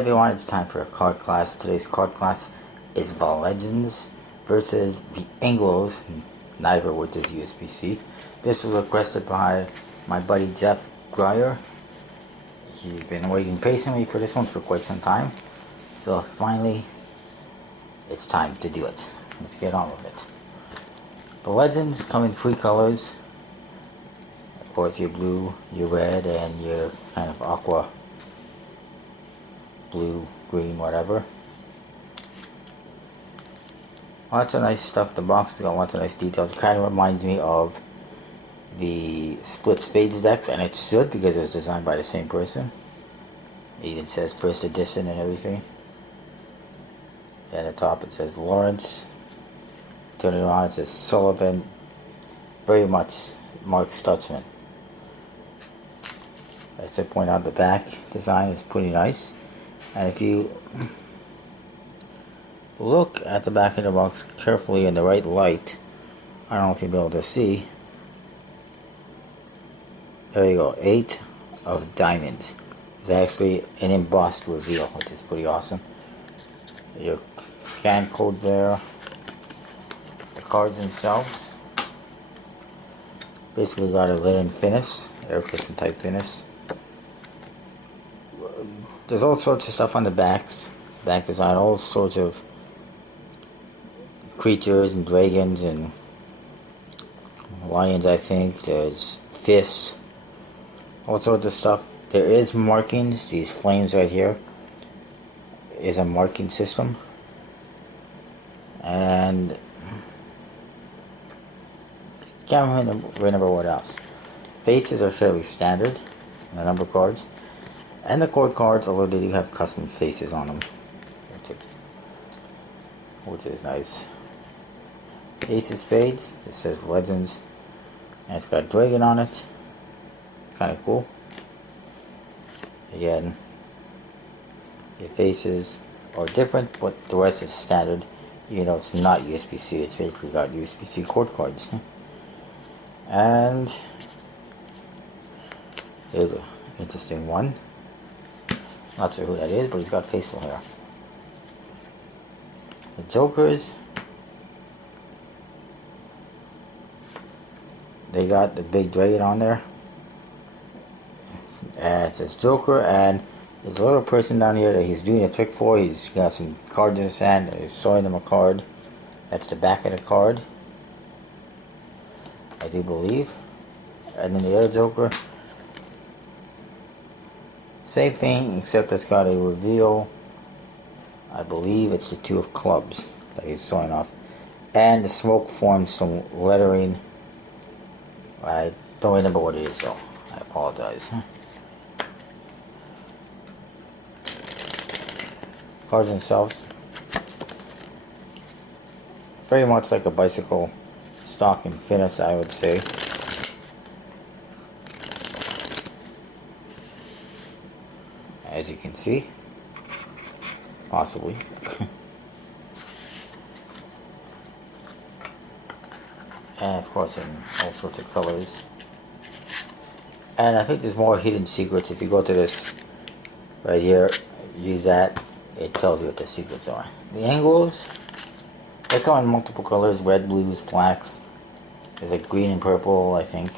everyone, it's time for a card class. Today's card class is the Legends versus the Anglos, neither which is USB-C. This was requested by my buddy Jeff Grier. He's been waiting patiently for this one for quite some time. So finally, it's time to do it. Let's get on with it. The Legends come in three colors. Of course, your blue, your red, and your kind of aqua blue, green, whatever. Lots of nice stuff. The box has got lots of nice details. It kind of reminds me of the Split Spades decks, and it should because it was designed by the same person. It even says first edition and everything. And at the top it says Lawrence. Turn it around, it says Sullivan. Very much Mark Stutzman. As I point out, the back design is pretty nice. And if you look at the back of the box carefully in the right light, I don't know if you'll be able to see. There you go, 8 of diamonds. It's actually an embossed reveal, which is pretty awesome. Your scan code there. The cards themselves. Basically got a linen finish, air piston type finish. There's all sorts of stuff on the backs. Back design, all sorts of creatures and dragons and lions, I think. There's fish. All sorts of stuff. There is markings. These flames right here is a marking system. And can't remember what else. Faces are fairly standard. The number cards. And the core cards, although they do have custom faces on them, which is nice. Ace of Spades, it says Legends, and it's got Dragon on it. Kind of cool. Again, your faces are different, but the rest is standard. You know, it's not USB-C, it's basically got USB-C chord cards. And there's an interesting one. Not sure who that is, but he's got facial hair. The Jokers, they got the big dragon on there. And it says Joker, and there's a little person down here that he's doing a trick for. He's got some cards in his hand, and he's showing them a card. That's the back of the card, I do believe. And then the other Joker, same thing, except it's got a reveal. I believe it's the 2 of clubs that he's showing off. And the smoke forms some lettering. I don't remember what it is though. I apologize. Cards themselves, very much like a bicycle stock and finish, I would say. As you can see, possibly. And of course in all sorts of colors. And I think there's more hidden secrets. If you go to this right here, use that, it tells you what the secrets are. The Anglos, they come in multiple colors, red, blues, blacks. There's like green and purple, I think.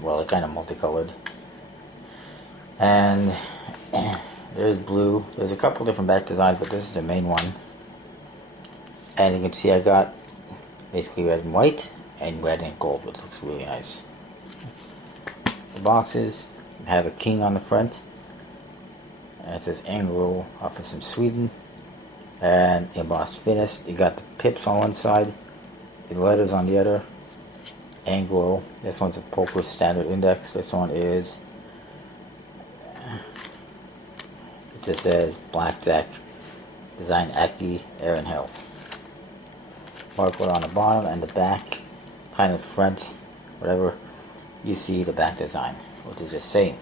Well, they're kind of multicolored. And there's blue. There's a couple different back designs, but this is the main one. And you can see I got basically red and white, and red and gold, which looks really nice. The boxes have a king on the front. And it says Anglo, office in Sweden. And embossed finish. You got the pips on one side, the letters on the other. Anglo. This one's a poker standard index. This one is, it just says Blackjack, design Aki, Aaron Hill. Barcode on the bottom and the back, kind of front, whatever. You see the back design, which is the same.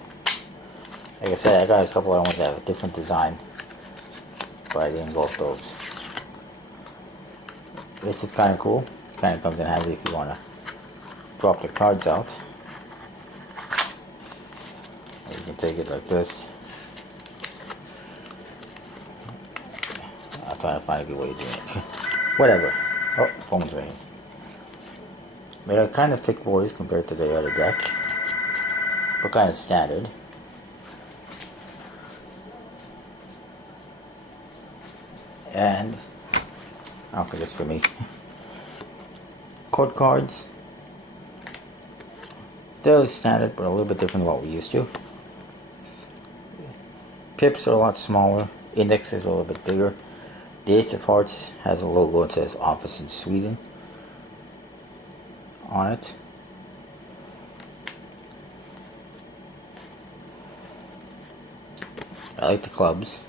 Like I said, I got a couple of ones that have a different design, but I didn't go with those. This is kind of cool. Kind of comes in handy if you want to drop the cards out. You can take it like this. trying to find a good way of doing it. Whatever. Oh, phone's ringing. They got kind of thick borders compared to the other deck, but kind of standard. And I don't think it's for me. Court cards. Fairly standard, but a little bit different than what we used to. Pips are a lot smaller. Indexes are a little bit bigger. The Ace of Hearts has a logo that says Office in Sweden on it. I like the clubs.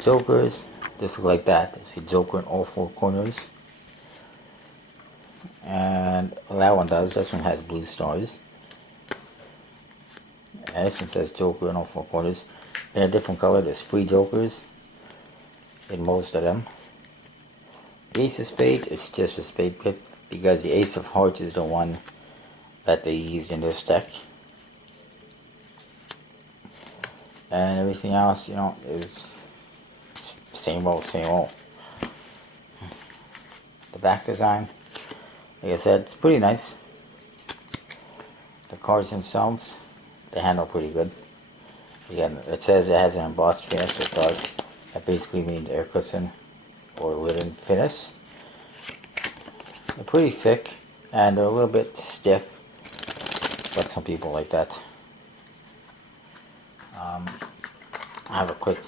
Jokers, just look like that. It's a Joker in all four corners. And that one does. This one has blue stars. And this one says Joker in all four corners. In a different color, there's 3 Jokers in most of them. The Ace of Spades, it's just a spade pip because the Ace of Hearts is the one that they used in this deck. And everything else, you know, is same old, same old. The back design, like I said, it's pretty nice. The cards themselves, they handle pretty good. Again, it says it has an embossed finish. It does. That basically means air cushion or linen finish. They're pretty thick and they're a little bit stiff, but some people like that. I have a quick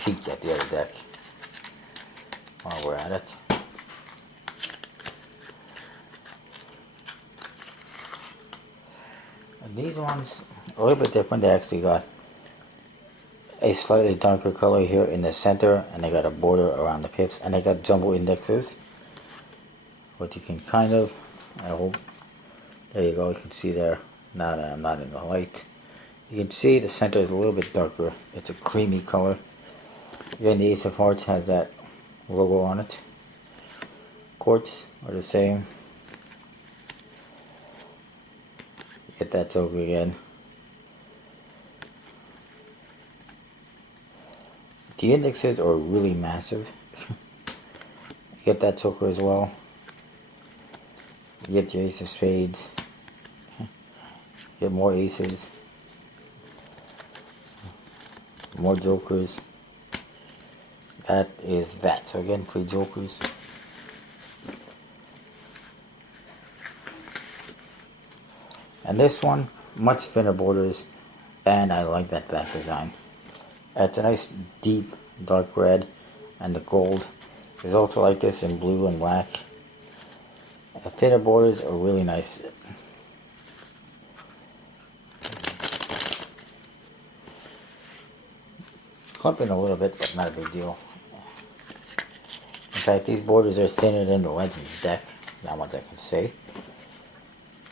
peek at the other deck while we're at it. And these ones are a little bit different. They actually got a slightly darker color here in the center, and they got a border around the pips, and they got jumbo indexes, which you can kind of, I hope, there you go, you can see there. Now that I'm not in the light, you can see the center is a little bit darker. It's a creamy color. Again, the Ace of Hearts has that logo on it. Courts are the same. Get that Joker again. The indexes are really massive. You get that Joker as well. You get your Ace of Spades. You get more aces. More Jokers. That is that. So again, 3 Jokers. And this one, much thinner borders, and I like that back design. It's a nice deep dark red, and the gold is also like this in blue and black. The thinner borders are really nice. Clumping a little bit, but not a big deal. In fact, these borders are thinner than the Legends deck. Not much I can say.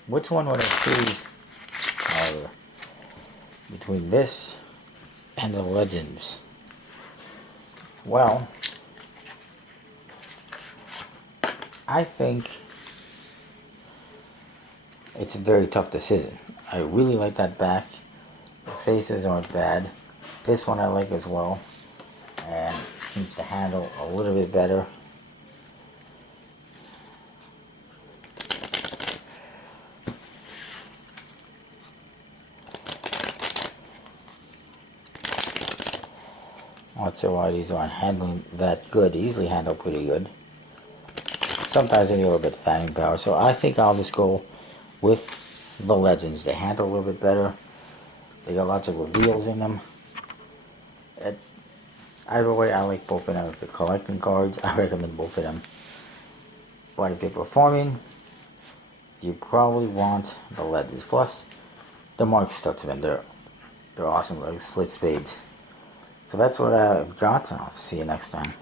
Which one would I choose between this and the Legends? Well, I think it's a very tough decision. I really like that back. The faces aren't bad. This one I like as well, and it seems to handle a little bit better. Not sure why these aren't handling that good. They usually handle pretty good. Sometimes they need a little bit of fanning power, so I think I'll just go with the Legends. They handle a little bit better. They got lots of reveals in them. Either way, I like both of them. If you're collecting cards, I recommend both of them. But if you're performing, you probably want the Legends. Plus, the Mark Stutzman, they're awesome, like split spades. So that's what I've got, and I'll see you next time.